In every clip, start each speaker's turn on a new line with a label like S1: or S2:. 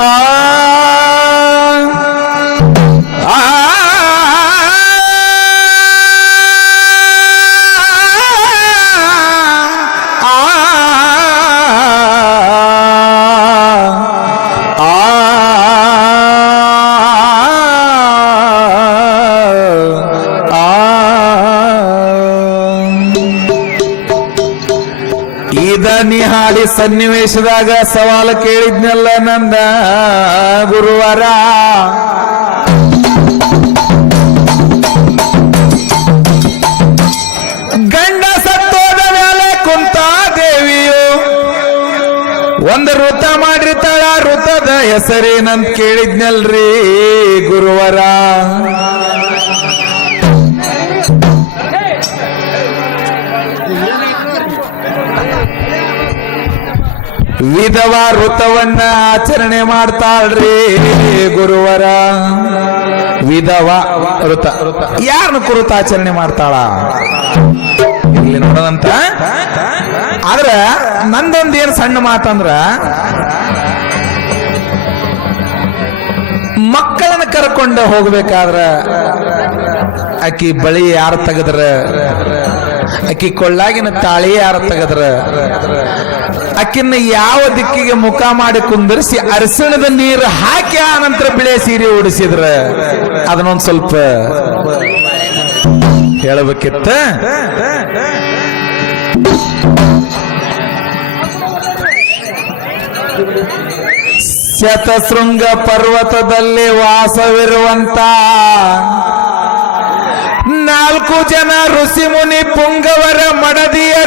S1: ಆ ಸನ್ನಿವೇಶದಾಗ ಸವಾಲು ಕೇಳಿದ್ನಲ್ಲ ನಂದ ಗುರುವಾರ. ಗಂಡ ಸತ್ತೋದ ಮೇಲೆ ಕುಂತ ದೇವಿಯು ಒಂದು ವೃತ ಮಾಡಿರ್ತಾಳ ವೃತದ ಹೆಸರೇನಂತ ಕೇಳಿದ್ನಲ್ರಿ ಗುರುವಾರ. ವಿಧವ ಋತವನ್ನ ಆಚರಣೆ ಮಾಡ್ತಾಳ್ರಿ ಗುರುವರ. ವಿಧವ ಋತ ಯಾರನ್ನ ಕುರಿತ ಆಚರಣೆ ಮಾಡ್ತಾಳ? ಇಲ್ಲಿ ನೋಡದಂತ ಆದ್ರ ನಂದೊಂದ್ ಏನ್ ಸಣ್ಣ ಮಾತಂದ್ರ, ಮಕ್ಕಳನ್ನ ಕರ್ಕೊಂಡು ಹೋಗ್ಬೇಕಾದ್ರ ಆಕಿ ಬಳಿ ಯಾರು ತೆಗದ್ರ ಆಕಿ ಕೊಳ್ಳಾಗಿನ ತಾಳಿ ಯಾರು ತೆಗದ್ರ ಆಕಿನ್ನ ಯಾವ ದಿಕ್ಕಿಗೆ ಮುಖ ಮಾಡಿ ಕುಂದರಿಸಿ ಅರಸಿಣದ ನೀರು ಹಾಕಿ ಆ ನಂತರ ಬಿಳೆ ಸೀರೆ ಉಡಿಸಿದ್ರ? ಅದನ್ನೊಂದ್ ಸ್ವಲ್ಪ ಹೇಳಬೇಕಿತ್ತ? ಶತಶೃಂಗ ಪರ್ವತದಲ್ಲಿ ವಾಸವಿರುವಂತ ನಾಲ್ಕು ಜನ ಋಷಿ ಮುನಿ ಪುಂಗವರ ಮಡದಿಯರು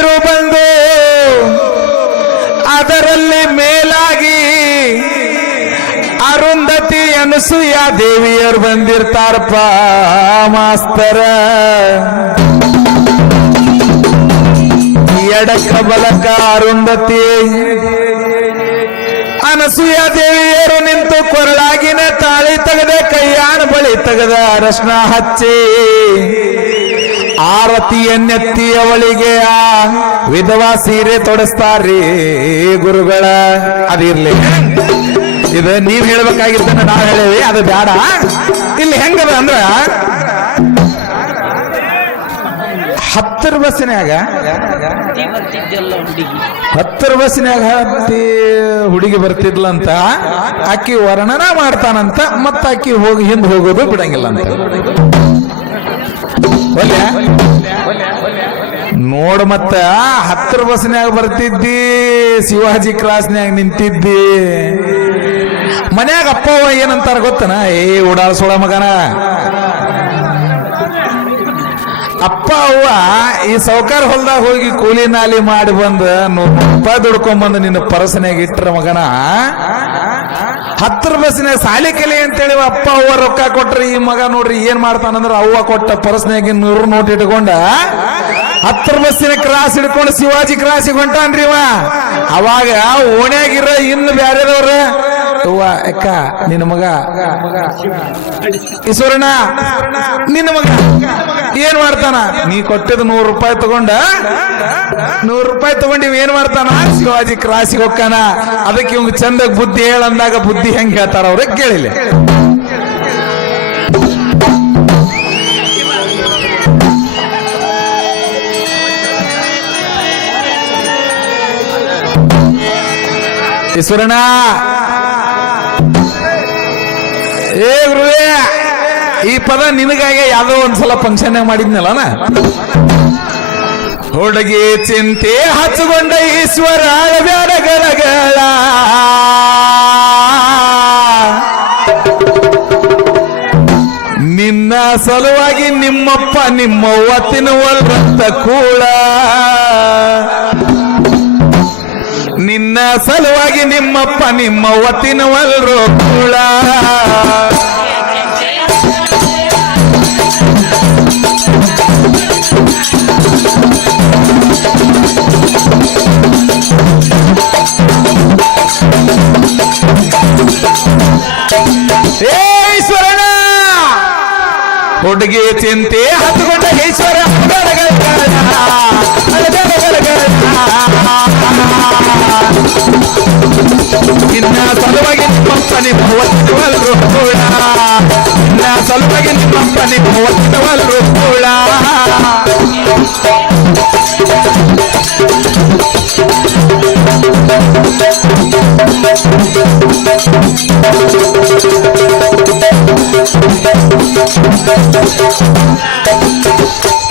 S1: ಅನಸೂಯ ದೇವಿಯರು ಬಂದಿರ್ತಾರಪ್ಪ, ಮಾಸ್ತರ? ಎಡಕ ಬಲಕ ಅರುಂಧತಿ ಅನಸೂಯ ದೇವಿಯರು ನಿಂತು ಕೊರಳಾಗಿನ ತಾಳಿ ತೆಗೆದ, ಕೈಯಾನ ಬಳಿ ತೆಗೆದ ಅರಶನ ಹಚ್ಚಿ. ಆರತಿಯನ್ನೆತ್ತಿ ಅವಳಿಗೆ ಆ ವಿಧವಾ ಸೀರೆ ತೊಡಸ್ತಾರ್ರಿ ಗುರುಗಳ. ಅದಿರ್ಲಿ. ಇದು ನೀವ್ ಹೇಳ್ಬೇಕಾಗಿದ್ದನ್ನ ನಾವ್ ಹೇಳೇವಿ, ಅದು ಬೇಡ ಇಲ್ಲಿ ಹೆಂಗದ ಅಂದ್ರ ಹತ್ತರ
S2: ಬಸ್ಸಿನಾಗ
S1: ಹತ್ತರ ಬಸ್ಸಿನಾಗ ಹುಡುಗಿ ಬರ್ತಿದ್ಲಂತ, ಅಕ್ಕಿ ವರ್ಣನ ಮಾಡ್ತಾನಂತ, ಮತ್ತ ಅಕ್ಕಿ ಹೋಗಿ ಹಿಂದ್ ಹೋಗೋದು ಬಿಡಂಗಿಲ್ಲ ಅಂತ ನೋಡ ಮತ್ತ ಹತ್ತರ ಬಸ್ನ್ಯಾಗ ಬರ್ತಿದ್ದಿ, ಶಿವಾಜಿ ಕ್ರಾಸ್ನ್ಯಾಗ ನಿಂತಿದ್ದಿ. ಮನ್ಯಾಗ ಅಪ್ಪವ ಏನಂತಾರ ಗೊತ್ತನ? ಏ ಉಡಾಳ್ಸೋಳ ಮಗನ. ಅಪ್ಪ ಅವ್ವ ಈ ಸೌಕಾರ ಹೊಲ್ದಾಗ ಹೋಗಿ ಕೂಲಿ ನಾಲಿ ಮಾಡಿ ಬಂದು ನೂರು ರೂಪಾಯಿ ದುಡ್ಕೊಂಡ್ ಬಂದು ನಿನ್ನ ಪರಸನ್ಯಾಗ ಇಟ್ರ ಮಗನ. ಹತ್ತರ ಬಸ್ಸಿನಾಗ ಸಾಲಿ ಕಲಿ ಅಂತೇಳಿ ಅಪ್ಪ ಅವ್ವ ರೊಕ್ಕ ಕೊಟ್ರಿ ಈ ಮಗ ನೋಡ್ರಿ ಏನ್ ಮಾಡ್ತಾನಂದ್ರ ಅವ್ವ ಕೊಟ್ಟ ಪರಸ್ನ್ಯಾಗ ನೂರು ನೋಟ್ ಇಟ್ಕೊಂಡ ಹತ್ತರ ಬಸ್ಸಿನ ಕ್ರಾಸ್ ಹಿಡ್ಕೊಂಡು ಶಿವಾಜಿ ಕ್ರಾಸಿಗೆ ಹೊಂಟಾನ್ರಿ ಅವ ಅವಾಗ ಓಣ್ಯಾಗಿರ ಇನ್ನು ಬ್ಯಾರೆದವ್ರ ಅವ್ವ, ಅಕ್ಕ, ನಿನ್ನ ಮಗ. ಈಶ್ವರಣ ನಿನ್ನ ಮಗ. ಏನ್ ಮಾಡ್ತಾನ? ನೀ ಕೊಟ್ಟಿದ್ ನೂರು ರೂಪಾಯಿ ತಗೊಂಡ? ನೂರು ರೂಪಾಯಿ ತಗೊಂಡಿವ್ ಏನ್ ಮಾಡ್ತಾನ? ಶಿವಾಜಿ ಕ್ರಾಸಿಗೆ ಹೋಗ್ತಾನ. ಅದಕ್ಕೆ ಇವ್ ಚಂದ ಬುದ್ಧಿ ಹೇಳಂದಾಗ ಬುದ್ಧಿ ಹೆಂಗ್ ಹೇಳ್ತಾರ ಅವ್ರ? ಕೇಳಿಲ್ಲ ಈಶ್ವರಣ್ಣ ಏ ಗುರುವೇ, ಈ ಪದ ನಿನಗಾಗೆ ಯಾವ್ದೋ ಒಂದ್ಸಲ ಫಂಕ್ಷನ್ ಮಾಡಿದ್ನಲ್ಲ ಹುಡುಗಿ ಚಿಂತೆ ಹಚ್ಚಿಕೊಂಡ ಈಶ್ವರ ಬ್ಯಾಡಗಳಗಳ ನಿನ್ನ ಸಲುವಾಗಿ ನಿಮ್ಮಪ್ಪ ನಿಮ್ಮವ್ವ ತಿನ್ನುವಲ್ರಂತ ಕೂಳ. ನಿನ್ನ ಸಲುವಾಗಿ ನಿಮ್ಮಪ್ಪ ನಿಮ್ಮ ಒತ್ತಿನವಲ್ರು ಈಶ್ವರನ ಹುಡುಗಿ ಚಿಂತೆ ಗಂಟೆ ಈಶ್ವರ ನಿನ್ನ ಸಲುವಾಗಿ ನಿಮ್ಮಪ್ಪನಿ ಒತ್ತುವಲ್ರು ಕೂಡ ನಿನ್ನ ಸಲುವಾಗಿ ನಿಮ್ಮಪ್ಪನಿ ಒತ್ತುವಲ್ರು ಕೂಡ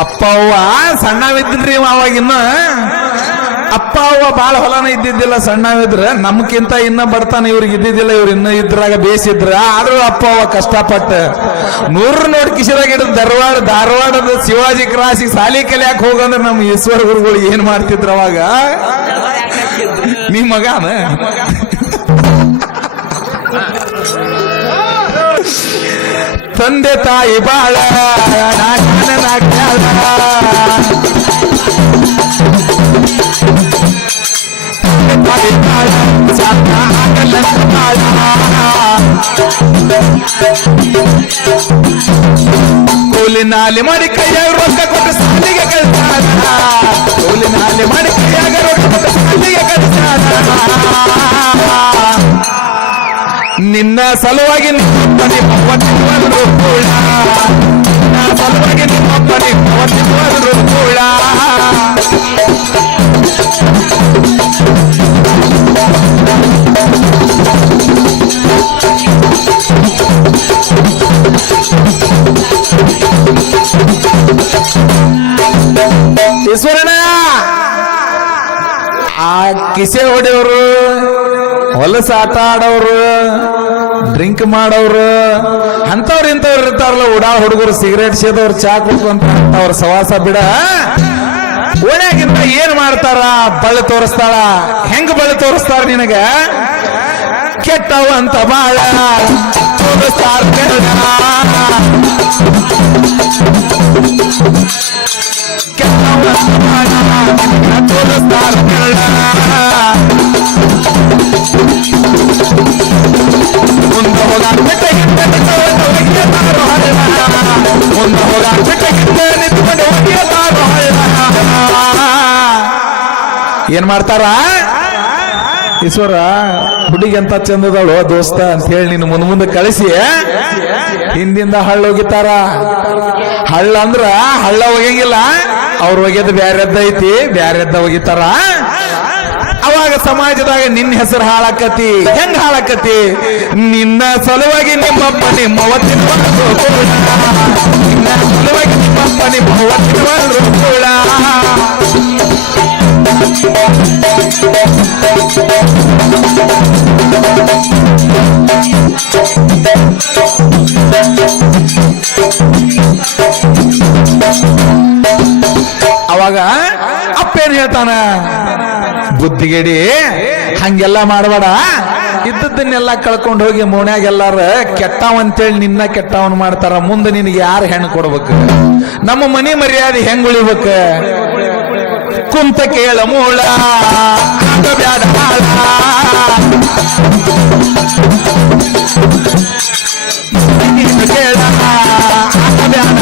S1: ಅಪ್ಪ ಅವ್ವ ಸಣ್ಣವಿದ್ರಿ ಅವಾಗಿನ್ನ ಅಪ್ಪ, ಅವ್ವ ಬಾಳ ಹೊಲನ ಇದ್ದಿದ್ದಿಲ್ಲ ಸಣ್ಣವಿದ್ರೆ ನಮ್ಕಿಂತ ಇನ್ನ ಬರ್ತಾನೆ ಇವ್ರಿಗೆ ಇದ್ದಿದ್ದಿಲ್ಲ, ಇವ್ರು ಇನ್ನ ಇದ್ರಾಗ ಬೇಸಿದ್ರ, ಆದ್ರೂ ಅಪ್ಪ, ಅವ್ವ ಕಷ್ಟಪಟ್ಟ. ನೂರು ನೋಡಿ ಕಿಶಿರಾಗ ಹಿಡಿದು ಧಾರವಾಡ, ಧಾರವಾಡದ ಶಿವಾಜಿ ಕ್ರಾಸಿ ಸಾಲಿ ಕಲಿಯಾಕ ಹೋಗಂದ್ರೆ ನಮ್ಮ ಈಶ್ವರ ಗುರುಗಳು ಏನ್ ಮಾಡ್ತಿದ್ರು ಅವಾಗ? ನಿಮ್ ಮಗನ? ತಂದೆ ತಾಯಿ ಬಾಳ ನಾಗನ ನಾಗ್ಯಾಳ. ತಂದೆ ತಾಯಿ ಬಾಳ ಸಾಕ ಆಗಲಂತ ಬಾಳ. ಕೂಲಿ ನಾಲಿ ಮಾಡಿ ಕೈಯಾಗ ರೊಕ್ಕ ಕೊಟ್ಟು ಸಾಲಿಗೆ ಕಳ್ಸಾದ ಕೂಲಿ ನಾಲಿ ಮಾಡಿ ಕೈಯಾಗ ರೊಕ್ಕ ಕೊಟ್ಟು ಸಾಲಿಗೆ ಕಳ್ಸಾದ ನಿನ್ನ ಸಲುವಾಗಿ ನಿಮ್ಮಪ್ಪನಿ ಪವತಿರುವರು ಕೂಡ ನಿನ್ನ ಸಲುವಾಗಿ ನಿಮ್ಮಪ್ಪನಿ ಪವತಿರುವರು ಕೂಡ ಕಿಸೆ ಹೊಡೆಯವರು, ಹೊಲಸ ಆಟ ಆಡೋರು, ಡ್ರಿಂಕ್ ಮಾಡೋರು ಅಂತವ್ರು ಇಂಥವ್ರು ಇರ್ತಾರಲ್ಲ, ಉಡಾ ಹುಡುಗರು ಸಿಗರೇಟ್ ಸೇದವ್ರು ಚಾ ಕುಡ್ಕೊಂತ ಅವ್ರ ಸವಾಸ ಬಿಡ. ಓಣ್ಯಾಗಿಂತ ಏನ್ ಮಾಡ್ತಾರ? ಬಳ್ಳಿ ತೋರಿಸ್ತಾಳ. ಹೆಂಗ್ ಬಳ್ಳಿ ತೋರಿಸ್ತಾರ ನಿನಗ? ಕೆಟ್ಟವ ಅಂತ ಬಾಳ. ತೋರಿಸ್ತಾರ ಏನ್ ಮಾಡ್ತಾರ? ಈಶ್ವರ ಅಂತ ಚಂದದಳು, ದೋಸ್ತ ಅಂತ ಹೇಳಿ ನಿನ್ನ ಮುಂದ್ ಮುಂದೆ ಕಳಿಸಿ. ಹಿಂದಿಂದ ಹಳ್ಳ ಒಗಿತಾರ. ಹಳ್ಳ ಅಂದ್ರ ಹಳ್ಳ ಒಗಂಗಿಲ್ಲ. ಅವ್ರು ಒಗೆದು ಬ್ಯಾರೆದ್ದ ಐತಿ, ಬ್ಯಾರೆದ್ದ ಒಗಿತಾರ. ಅವಾಗ ಸಮಾಜದಾಗ ನಿನ್ನ ಹೆಸರು ಹಾಳಾಕತಿ. ಹೆಂಗ್ ಹಾಳಾಕತಿ? ನಿನ್ನ ಸಲುವಾಗಿ ನಿಮ್ಮಪ್ಪ ನಿಮ್ಮವತ್ತಿನ ಸಲುವಾಗಿ ನಿಮ್ಮಪ್ಪ ನಿಮ್ಮವತ್ತಿನ ಒತ್ತಿನವರು ಕೂಡ. ಅವಾಗ ಅಪ್ಪೇನ್ ಹೇಳ್ತಾನ? ಬುದ್ಧಿಗೇಡಿ, ಹಂಗೆಲ್ಲ ಮಾಡಬೇಡ. ಇದ್ದದ್ದನ್ನೆಲ್ಲ ಕಳ್ಕೊಂಡು ಹೋಗಿ ಮೋನ್ಯಾಗ ಕೆಟ್ಟವ್ ಕೆಟ್ಟವ ಅಂತೇಳಿ ನಿನ್ನ ಕೆಟ್ಟವನ್ ಮಾಡ್ತಾರ, ಮುಂದೆ ನಿನಗೆ ಯಾರು ಹೆಣ್ಣು ಕೊಡ್ಬೇಕು? ನಮ್ಮ ಮನೆ ಮರ್ಯಾದೆ ಹೆಂಗ್ ಉಳಿಬೇಕು? ಕುಂತ ಕೇಳ ಮೂಳ. ಬ್ಯಾಡ ಹಾಳ. ಕೇಳ. ಬ್ಯಾಡ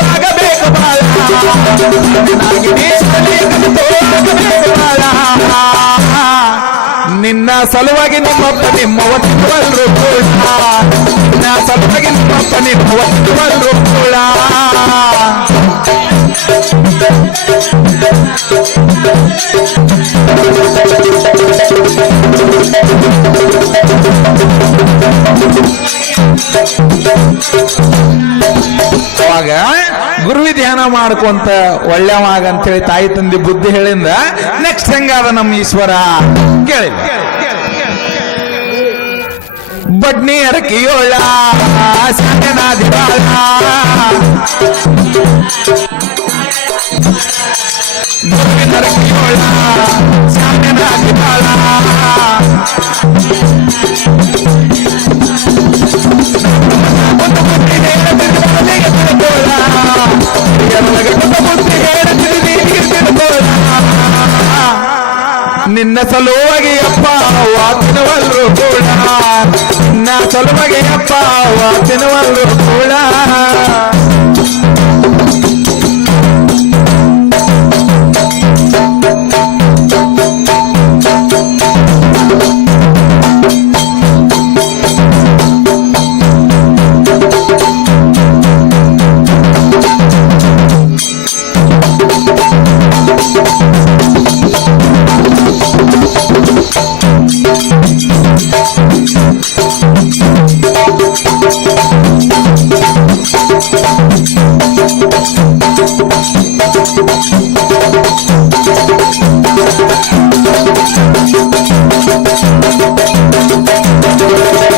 S1: ಆಗಬೇಕು ಬಾಳ. ತೋರಾಗಬೇಕು ಬಾಳ. ನಿನ್ನ ಸಲುವಾಗಿ ನಿಮ್ಮಪ್ಪ, ನಿಮ್ಮ ಒತ್ತುವಲ್ರು ಕೂಡ ನಿಮ್ಮಪ್ಪ ನಿಮ್ಮ ಒತ್ತುವಲ್ರು ಕೂಡ ಅವಾಗ ಗುರುವಿ ಧ್ಯಾನ ಮಾಡ್ಕೊಂತ ಒಳ್ಳೆವಾಗ ಅಂತೇಳಿ ತಾಯಿ ತಂದೆ ಬುದ್ಧಿ ಹೇಳಿಂದ ನೆಕ್ಸ್ಟ್ ಹೆಂಗಾದ ನಮ್ಮ ಈಶ್ವರ? ಕೇಳಿ पटनी अरकियोला सजना दिवाला। गोविंद अरकियोला ಕೂಡ ನಿನ್ನ Thank you.